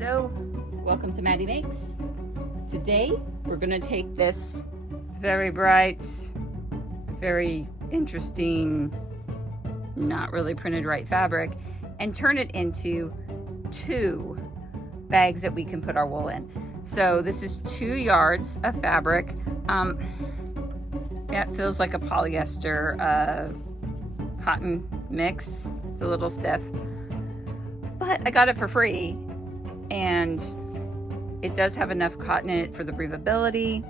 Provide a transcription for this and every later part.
Hello, welcome to Maddie Makes. Today we're going to take this very bright, very interesting, not really printed right fabric and turn it into 2 bags that we can put our wool in. So this is 2 yards of fabric. Yeah, it feels like a polyester cotton mix. It's a little stiff, but I got it for free and it does have enough cotton in it for the breathability.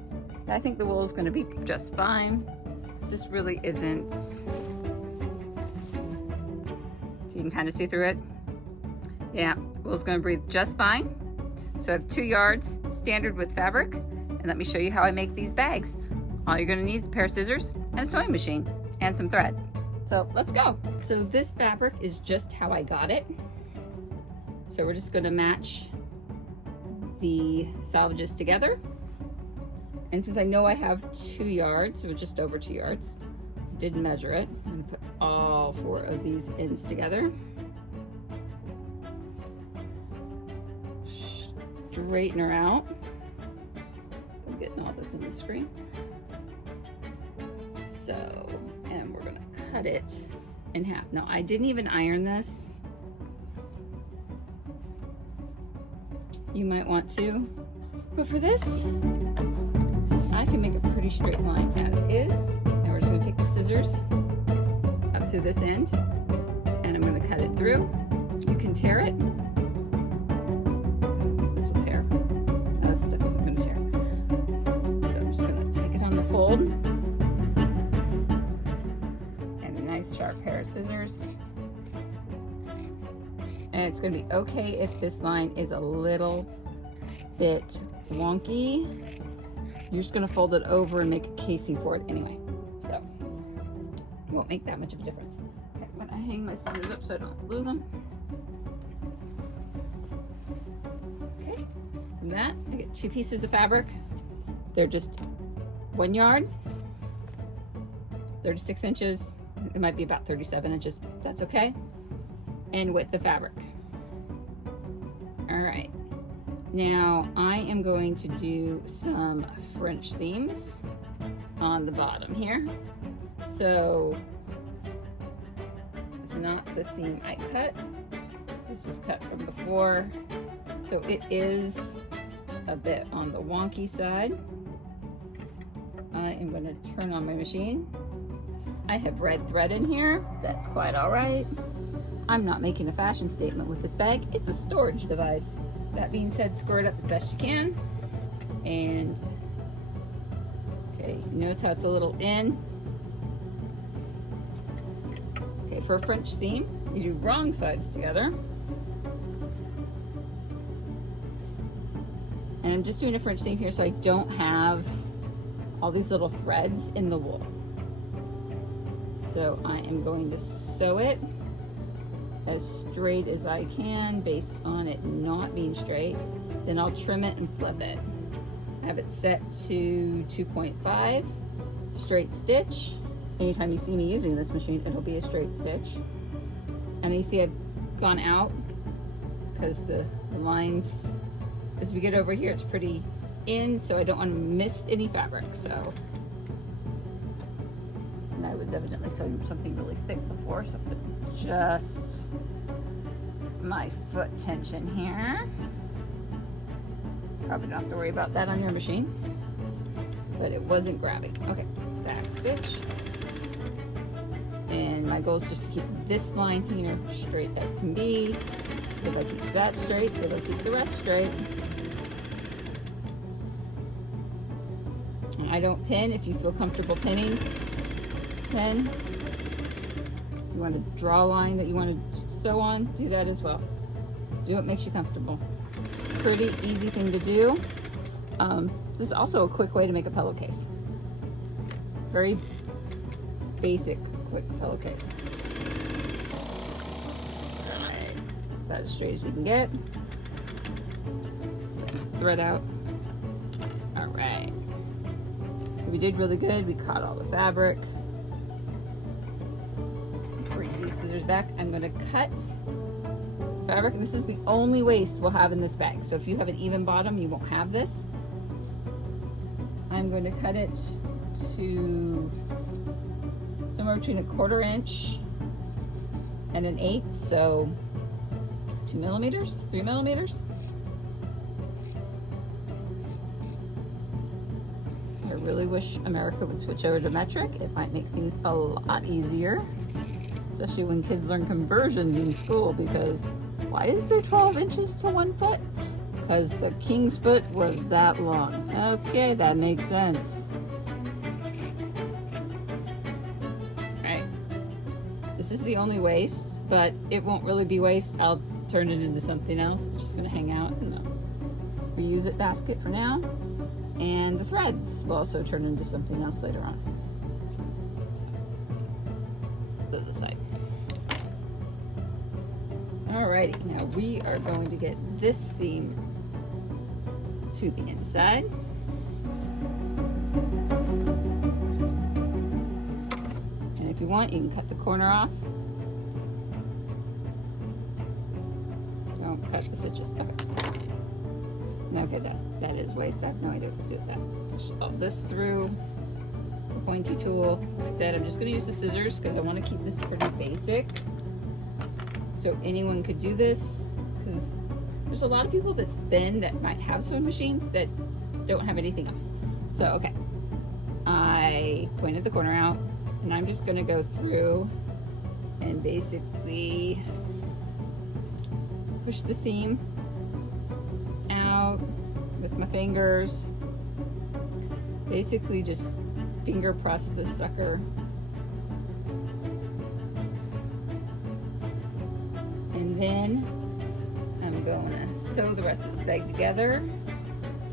I think the wool is going to be just fine. This really isn't, so you can kind of see through it. Yeah, wool's going to breathe just fine. So I have 2 yards standard with fabric, and let me show you how I make these bags. All you're going to need is a pair of scissors and a sewing machine and some thread. So let's go. So this fabric is just how I got it. So we're just going to match the salvages together. And since I know I have 2 yards, or just over 2 yards, I did measure it. I'm going to put all 4 of these ends together. Straighten her out. I'm getting all this in the screen. So, and we're going to cut it in half. Now, I didn't even iron this. You might want to, but for this, I can make a pretty straight line as is. And we're just going to take the scissors up through this end, and I'm going to cut it through. You can tear it. This will tear. No, this stuff isn't going to tear. So I'm just going to take it on the fold, and a nice sharp pair of scissors. And it's going to be okay if this line is a little bit wonky. You're just going to fold it over and make a casing for it anyway. So it won't make that much of a difference. Okay, I'm going to hang my scissors up so I don't lose them. Okay, from that I get 2 pieces of fabric. They're just 1 yard, 36 inches. It might be about 37 inches. That's okay. And with the fabric. All right, now I am going to do some French seams on the bottom here. So this is not the seam I cut. This was cut from before. So it is a bit on the wonky side. I am going to turn on my machine. I have red thread in here. That's quite all right. I'm not making a fashion statement with this bag. It's a storage device. That being said, square it up as best you can. And, okay, notice how it's a little in. Okay, for a French seam, you do wrong sides together. And I'm just doing a French seam here so I don't have all these little threads in the wool. So I am going to sew it as straight as I can based on it not being straight. Then I'll trim it and flip it. I have it set to 2.5 straight stitch. Anytime you see me using this machine, it'll be a straight stitch. And you see I've gone out because the lines, as we get over here, it's pretty in, so I don't want to miss any fabric. So, and I was evidently sewing something really thick before, so I put just my foot tension here. Probably don't have to worry about that on your machine, but it wasn't grabbing. Okay, back stitch. And my goal is just to keep this line here straight as can be. If I keep that straight, if I keep the rest straight. And I don't pin. If you feel comfortable pinning, pin. If you want to draw a line that you want to sew on, do that as well. Do what makes you comfortable. Pretty easy thing to do. This is also a quick way to make a pillowcase. Very basic, quick pillowcase. All right, about as straight as we can get. So thread out. All right. So we did really good. We caught all the fabric. Bring these scissors back. I'm going to cut fabric. This is the only waist we'll have in this bag. So if you have an even bottom, you won't have this. I'm going to cut it to somewhere between 1/4 inch and 1/8, so 2 millimeters, 3 millimeters. I really wish America would switch over to metric. It might make things a lot easier, especially when kids learn conversions in school, because why is there 12 inches to 1 foot? Because the king's foot was that long. Okay, that makes sense. Alright, this is the only waist, but it won't really be waist. I'll turn it into something else. It's just gonna hang out in the reuse it basket for now. And the threads will also turn into something else later on. So, to the side. Alrighty, now we are going to get this seam to the inside. And if you want, you can cut the corner off. Don't cut the stitches. Okay, that is waist. I have no idea what to do with that. Push all this through the pointy tool. Like I said, I'm just going to use the scissors because I want to keep this pretty basic. So anyone could do this, because there's a lot of people that spin that might have sewing machines that don't have anything else. So, okay, I pointed the corner out, and I'm just gonna go through and basically push the seam out with my fingers. Basically just finger press this sucker. And then I'm going to sew the rest of this bag together,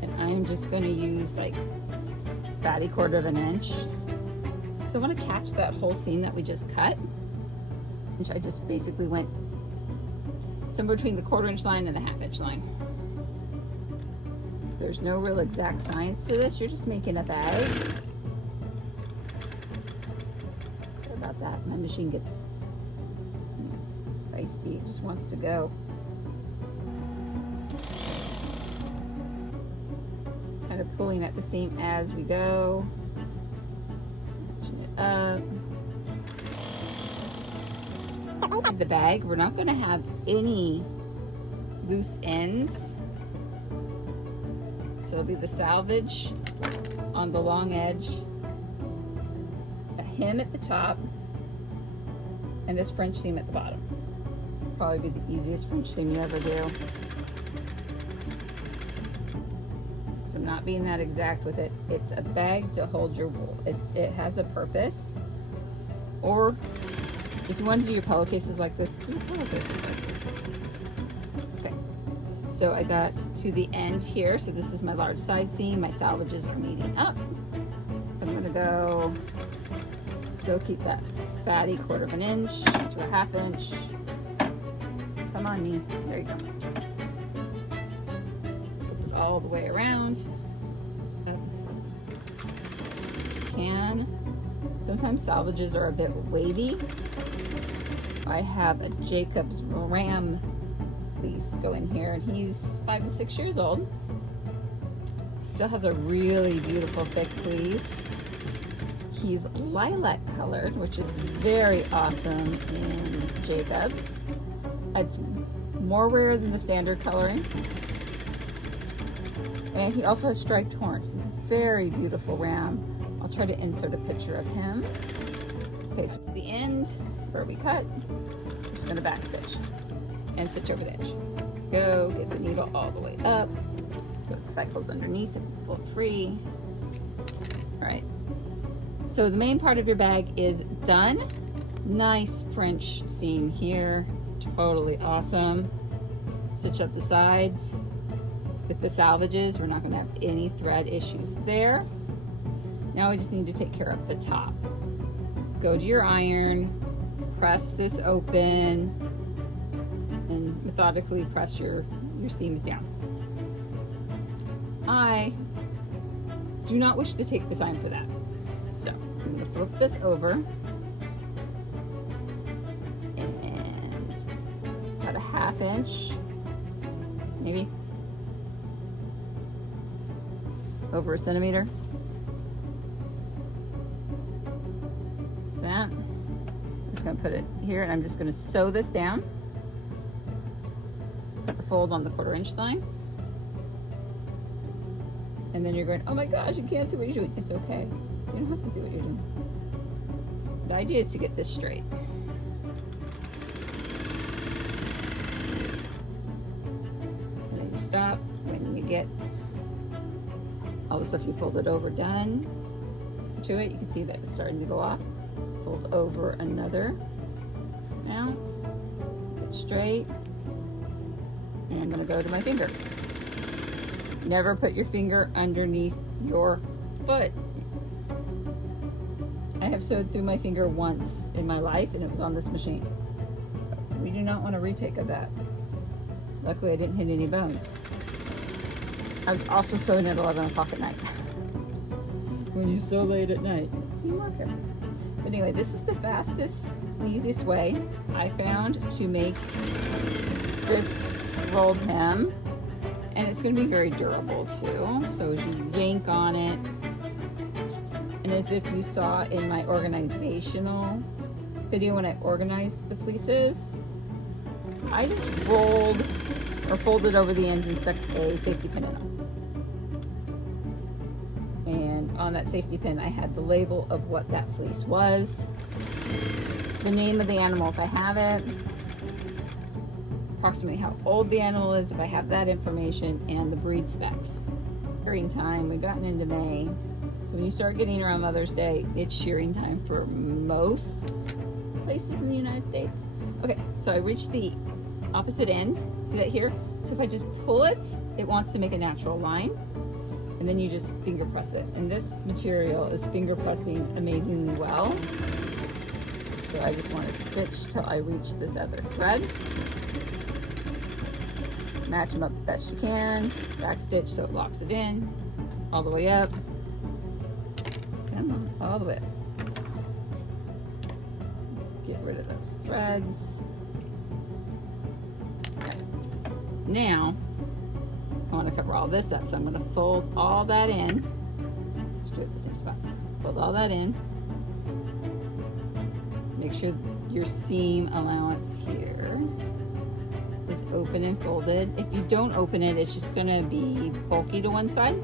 and I'm just going to use like fatty 1/4 inch. So I want to catch that whole seam that we just cut, which I just basically went somewhere between the 1/4 inch line and the 1/2 inch line. There's no real exact science to this. You're just making a bag. Sorry about that. My machine gets feisty. It just wants to go. Kind of pulling at the seam as we go. Pushing it up. Inside the bag, we're not going to have any loose ends. So it'll be the selvage on the long edge, a hem at the top, and this French seam at the bottom. Probably be the easiest French seam you ever do. So I'm not being that exact with it. It's a bag to hold your wool. It has a purpose. Or if you want to do your pillowcases like this, do your pillowcases like this. Okay. So I got to the end here. So this is my large side seam. My salvages are meeting up. I'm gonna go, still keep that fatty 1/4 inch to a 1/2 inch. Come on, knee. There you go. Flip it all the way around. Sometimes salvages are a bit wavy. I have a Jacob's Ram fleece going here, and he's 5 to 6 years old. Still has a really beautiful thick fleece. He's lilac colored, which is very awesome in Jacob's. It's more rare than the standard coloring. And he also has striped horns. He's a very beautiful ram. I'll try to insert a picture of him. Okay, so to the end where we cut, I'm just gonna back stitch and stitch over the edge. Go, get the needle all the way up so it cycles underneath and pull it free. All right, so the main part of your bag is done. Nice French seam here, totally awesome. Stitch up the sides. With the salvages, we're not gonna have any thread issues there. Now we just need to take care of the top. Go to your iron, press this open, and methodically press your seams down. I do not wish to take the time for that. So I'm gonna flip this over and about a 1/2 inch, maybe over 1 centimeter. That. I'm just going to put it here, and I'm just going to sew this down. Put the fold on the 1/4 inch line. And then you're going, oh my gosh, you can't see what you're doing. It's okay. You don't have to see what you're doing. The idea is to get this straight. And then you stop when you get all the stuff you folded over done to it. You can see that it's starting to go off. Fold over another mount, get straight, and I'm going to go to my finger. Never put your finger underneath your foot. I have sewed through my finger once in my life, and it was on this machine. So we do not want a retake of that. Luckily, I didn't hit any bones. I was also sewing at 11 o'clock at night. When you sew late at night, be more careful. But anyway, this is the fastest and easiest way I found to make this rolled hem. And it's going to be very durable too. So as you yank on it, and as if you saw in my organizational video when I organized the fleeces, I just rolled or folded over the ends and stuck a safety pin in them. And on that safety pin, I had the label of what that fleece was, the name of the animal if I have it, approximately how old the animal is if I have that information, and the breed specs. Shearing time, we've gotten into May. So when you start getting around Mother's Day, it's shearing time for most places in the United States. Okay, so I reached the opposite end. See that here? So if I just pull it, it wants to make a natural line. And then you just finger press it. And this material is finger pressing amazingly well. So I just want to stitch till I reach this other thread. Match them up the best you can. Back stitch so it locks it in. All the way up. Come on, all the way up. Get rid of those threads. Okay. Now, I want to cover all this up, so I'm going to fold all that in. Just do it at the same spot. Fold all that in. Make sure your seam allowance here is open and folded. If you don't open it, it's just going to be bulky to one side.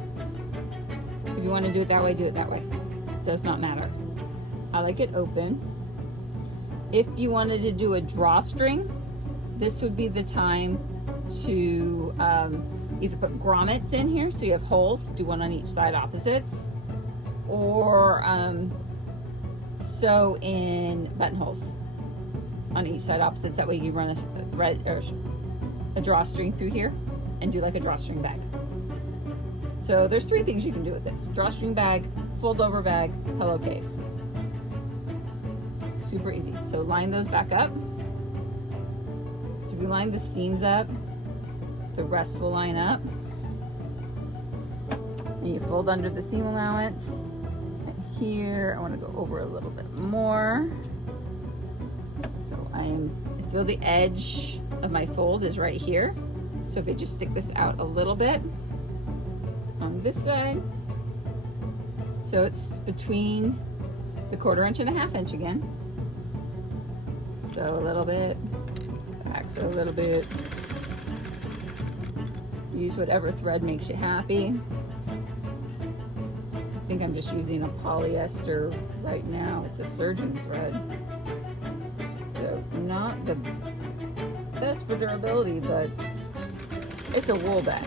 If you want to do it that way, do it that way. It does not matter. I like it open. If you wanted to do a drawstring, this would be the time to either put grommets in here, so you have holes, do one on each side opposites, or sew in buttonholes on each side opposites. That way you run a thread or a drawstring through here and do like a drawstring bag. So there's 3 things you can do with this: drawstring bag, fold over bag, pillowcase. Super easy. So line those back up. So if you line the seams up, the rest will line up. And you fold under the seam allowance. And here, I want to go over a little bit more. So I feel the edge of my fold is right here. So if I just stick this out a little bit on this side, so it's between the 1/4 inch and a 1/2 inch again. So a little bit, back so a little bit. Use whatever thread makes you happy. I think I'm just using a polyester right now. It's a surgeon thread. So not the best for durability, but it's a wool bag.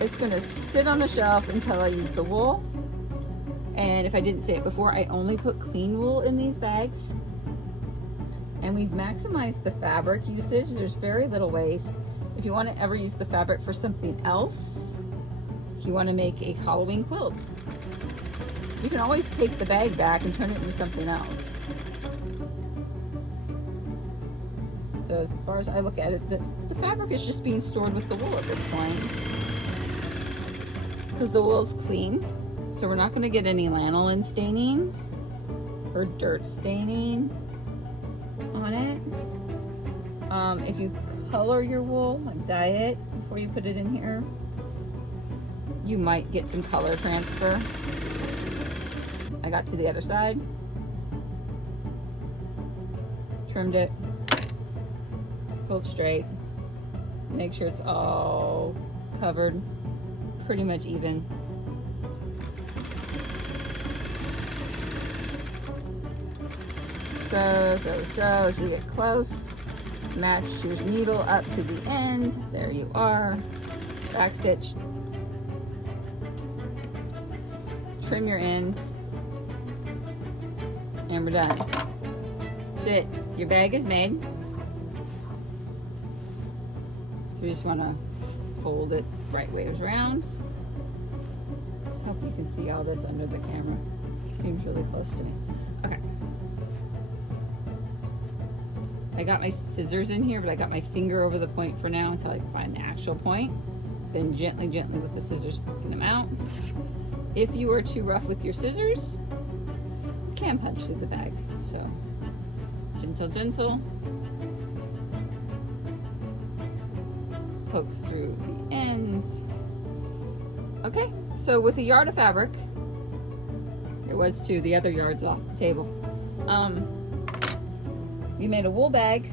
It's gonna sit on the shelf until I use the wool. And if I didn't say it before, I only put clean wool in these bags. And we've maximized the fabric usage. There's very little waste. If you want to ever use the fabric for something else, if you want to make a Halloween quilt, you can always take the bag back and turn it into something else. So as far as I look at it, the fabric is just being stored with the wool at this point, because the wool is clean. So we're not going to get any lanolin staining or dirt staining on it. If you color your wool, like dye it before you put it in here, you might get some color transfer. I got to the other side, trimmed it, pulled straight, make sure it's all covered, pretty much even. So as you get close, match your needle up to the end. There you are. Back stitch. Trim your ends. And we're done. That's it. Your bag is made. So you just want to fold it right ways around. Hope you can see all this under the camera. It seems really close to me. Okay. I got my scissors in here, but I got my finger over the point for now until I can find the actual point. Then gently with the scissors, poking them out. If you are too rough with your scissors, you can punch through the bag. So, gentle. Poke through the ends. Okay, so with a yard of fabric, there was two, the other yard's off the table. We made a wool bag,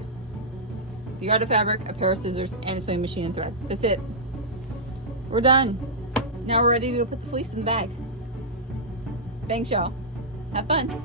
the yard of fabric, a pair of scissors, and a sewing machine and thread. That's it. We're done. Now we're ready to go put the fleece in the bag. Thanks, y'all. Have fun.